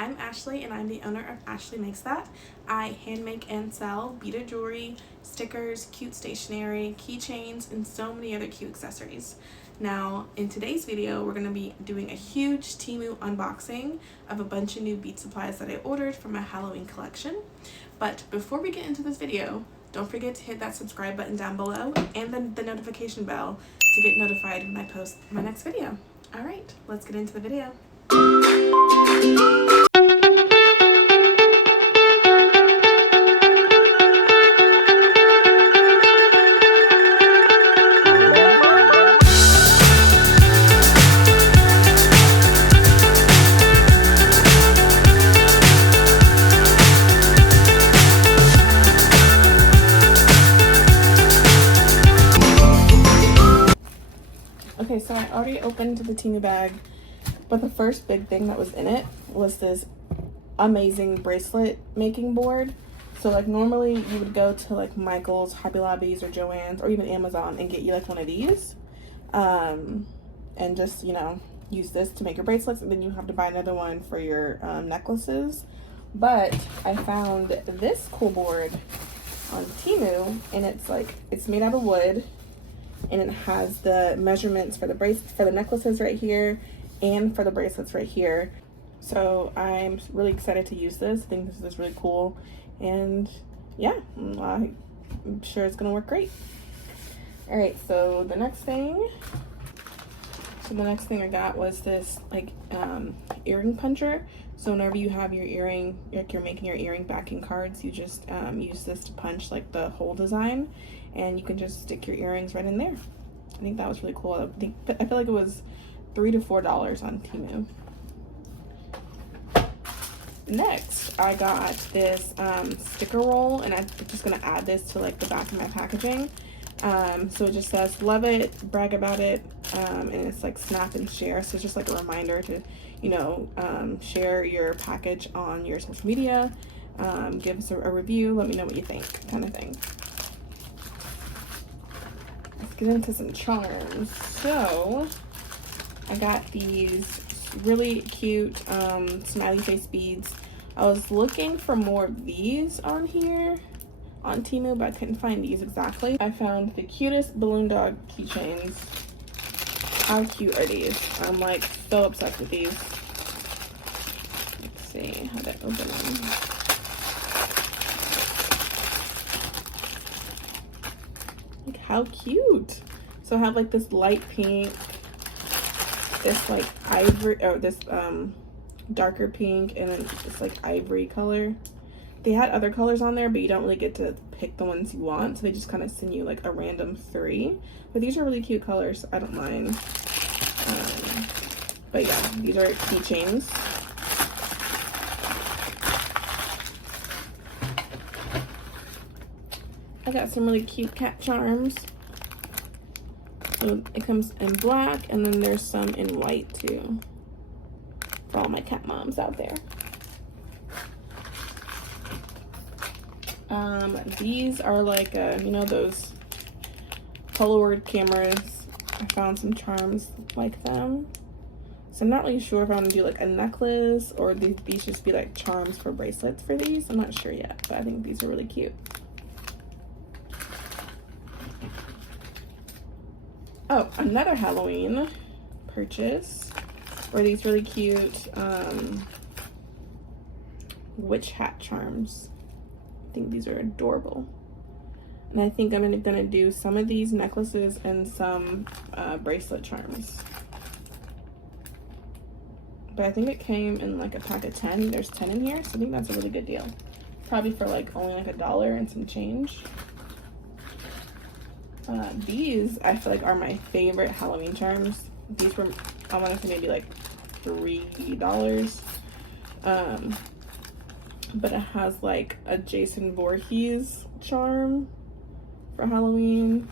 I'm Ashley and I'm the owner of Ashley Makes That. I hand make and sell beaded jewelry, stickers, cute stationery, keychains, and so many other cute accessories. Now, in today's video, we're going to be doing a huge Temu unboxing of a bunch of new bead supplies that I ordered for my Halloween collection. But before we get into this video, don't forget to hit that subscribe button down below and then the notification bell to get notified when I post my next video. All right, let's get into the video. Okay, so I already opened the Temu bag, but the first big thing that was in it was this amazing bracelet making board. So like normally you would go to like Michael's, Hobby Lobby's, or Joann's, or even Amazon and get you like one of these and just, you know, use this to make your bracelets, and then you have to buy another one for your necklaces. But I found this cool board on Temu, and it's made out of wood, and it has the measurements for the necklaces right here and for the bracelets right here. So I'm really excited to use this. I think this is really cool, and yeah, I'm sure it's gonna work great. All right, so the next thing I got was this like earring puncher. So whenever you have your earring, like you're making your earring backing cards, you just use this to punch like the hole design, and you can just stick your earrings right in there. I think that was really cool. I feel like it was $3 to $4 on Temu. Next, I got this sticker roll, and I'm just gonna add this to like the back of my packaging. So it just says love it, brag about it, and it's like snap and share. So it's just like a reminder to, you know, share your package on your social media, give us a review, let me know what you think, kind of thing. Let's get into some charms. So I got these really cute smiley face beads. I was looking for more of these on here on Temu, but I couldn't find these exactly. I found the cutest balloon dog keychains. How cute are these? I'm like so obsessed with these. Let's see how to open them. Like how cute. So I have like this light pink, this like ivory, or this darker pink, and then this like ivory color. They had other colors on there, but you don't really get to pick the ones you want, so they just kind of send you like a random 3. But these are really cute colors, so I don't mind. But yeah, these are keychains. I got some really cute cat charms. So it comes in black, and then there's some in white too, for all my cat moms out there. These are like, you know, those Polaroid cameras. I found some charms like them. So I'm not really sure if I'm gonna do like a necklace, or these just be like charms for bracelets for these. I'm not sure yet, but I think these are really cute. Oh, another Halloween purchase were these really cute witch hat charms. I think these are adorable. And I think I'm gonna do some of these necklaces and some bracelet charms. But I think it came in like a pack of 10. There's 10 in here, so I think that's a really good deal. Probably for like only like $1 and some change. These I feel like are my favorite Halloween charms. These were, I want to say maybe like $3. But it has like a Jason Voorhees charm for Halloween.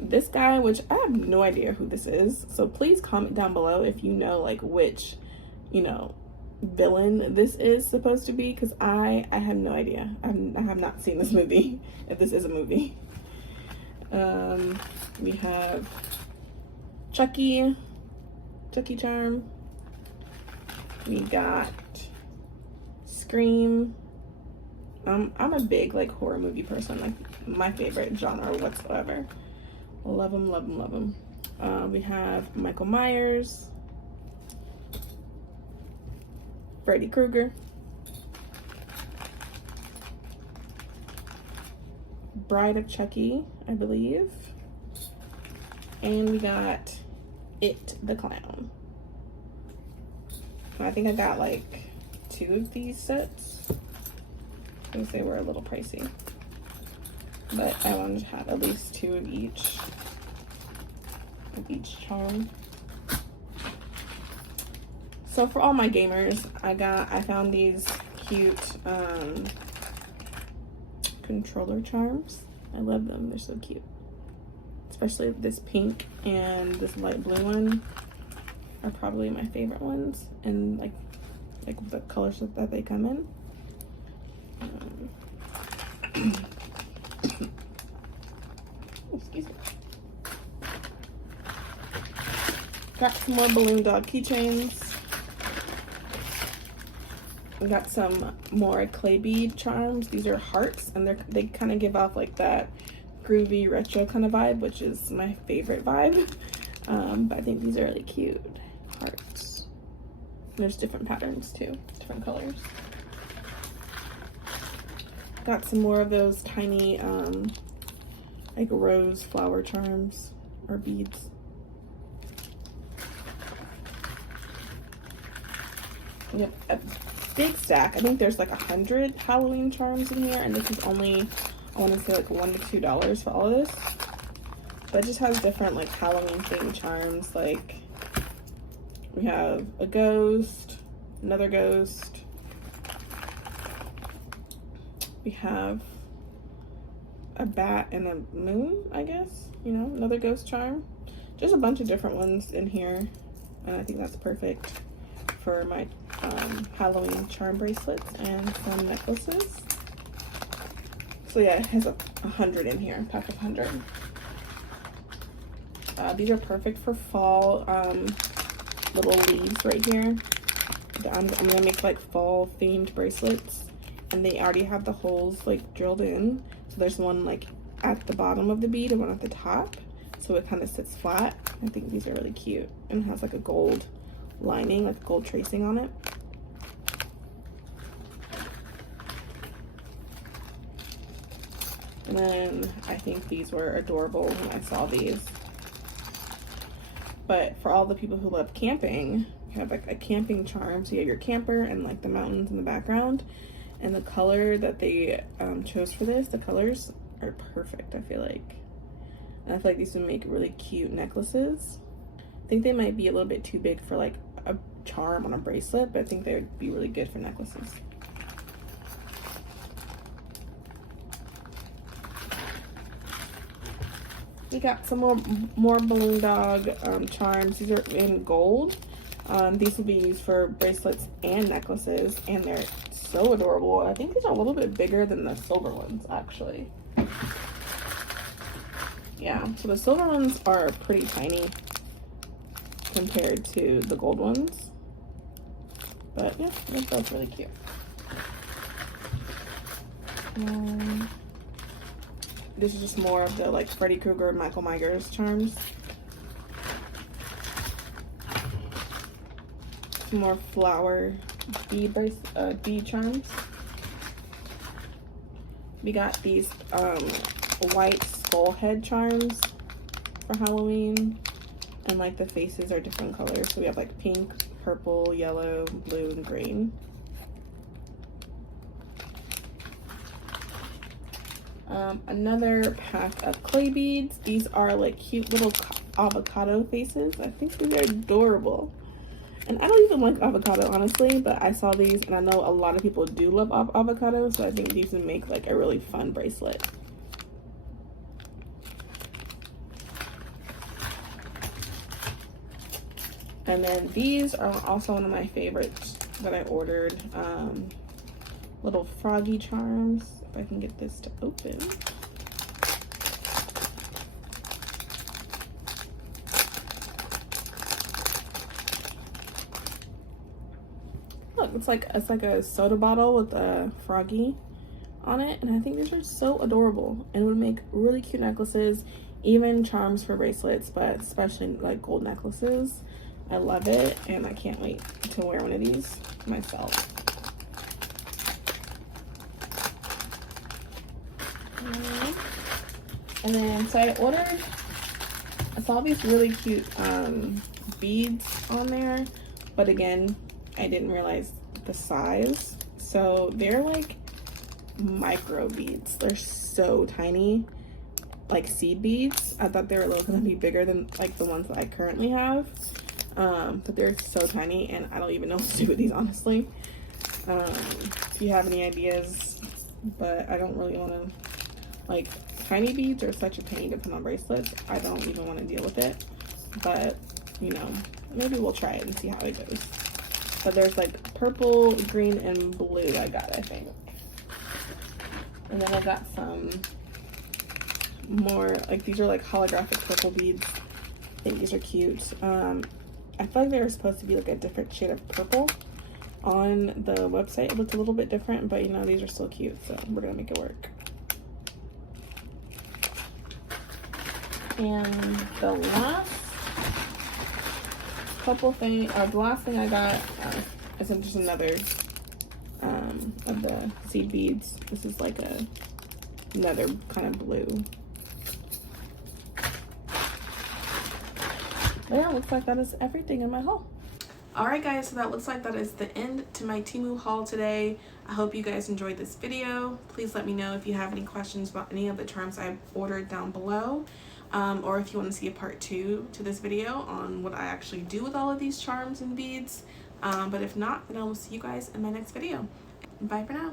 This guy, which I have no idea who this is, so please comment down below if you know like which, you know, villain this is supposed to be, because I have no idea. I have not seen this movie, if this is a movie. We have Chucky charm. We got Scream. I'm a big like horror movie person, like my favorite genre whatsoever. Love them, love them, love them. We have Michael Myers, Freddy Krueger, Bride of Chucky, I believe, and we got It the Clown. I think I got like 2 of these sets because they were a little pricey, but I wanted to have at least 2 of each charm. So for all my gamers, I found these cute controller charms. I love them, they're so cute. Especially this pink and this light blue one are probably my favorite ones, and like the colors that they come in. Excuse me. Got some more balloon dog keychains. We got some more clay bead charms. These are hearts, and they kind of give off like that groovy retro kind of vibe, which is my favorite vibe. But I think these are really cute hearts. There's different patterns too, different colors. Got some more of those tiny like rose flower charms or beads. Yep, a big stack. I think there's like 100 Halloween charms in here, and this is only, I want to say like $1 to $2 for all of this. But it just has different like Halloween themed charms. Like we have a ghost, another ghost. We have a bat and a moon, I guess, you know, another ghost charm. Just a bunch of different ones in here, and I think that's perfect for my Halloween charm bracelets and some necklaces. So yeah, it has 100 in here, a pack of 100. These are perfect for fall. Little leaves right here. I'm gonna make like fall themed bracelets, and they already have the holes like drilled in. So there's one like at the bottom of the bead and one at the top, so it kind of sits flat. I think these are really cute, and it has like a gold lining, like gold tracing on it. And then I think these were adorable when I saw these. But for all the people who love camping, you have like a camping charm. So you have your camper and like the mountains in the background. And the color that they chose for this, the colors are perfect, I feel like. And I feel like these would make really cute necklaces. I think they might be a little bit too big for like a charm on a bracelet, but I think they would be really good for necklaces. We got some more balloon dog charms. These are in gold. These will be used for bracelets and necklaces, and they're so adorable. I think these are a little bit bigger than the silver ones, actually. Yeah, so the silver ones are pretty tiny compared to the gold ones. But yeah, I think that's really cute. This is just more of the like Freddy Krueger, Michael Myers charms. Some more flower bead charms. We got these white skull head charms for Halloween, and like the faces are different colors. So we have like pink, purple, yellow, blue, and green. Another pack of clay beads. These are like cute little avocado faces. I think these are adorable. And I don't even like avocado, honestly, but I saw these and I know a lot of people do love avocado, so I think these would make like a really fun bracelet. And then these are also one of my favorites that I ordered. Little froggy charms. If I can get this to open. Look, it's like a soda bottle with a froggy on it, and I think these are so adorable and would make really cute necklaces, even charms for bracelets, but especially like gold necklaces. I love it, and I can't wait to wear one of these myself. And then, so I saw these really cute beads on there, but again, I didn't realize the size. So they're like micro beads. They're so tiny, like seed beads. I thought they were gonna be bigger than like the ones that I currently have. But they're so tiny, and I don't even know what to do with these, honestly. If you have any ideas, but I don't really want to, like, tiny beads are such a pain to put on bracelets. I don't even want to deal with it, but you know, maybe we'll try it and see how it goes. But there's like purple, green, and blue I got, I think. And then I got some more, like, these are like holographic purple beads. I think these are cute. I feel like they were supposed to be like a different shade of purple on the website. It looked a little bit different, but you know, these are still cute, so we're gonna make it work. And the last thing I got is just another of the seed beads. This is like another kind of blue. Yeah, looks like that is everything in my haul. Alright guys, so that looks like that is the end to my Temu haul today. I hope you guys enjoyed this video. Please let me know if you have any questions about any of the charms I've ordered down below. Or if you want to see a part 2 to this video on what I actually do with all of these charms and beads. But if not, then I will see you guys in my next video. Bye for now.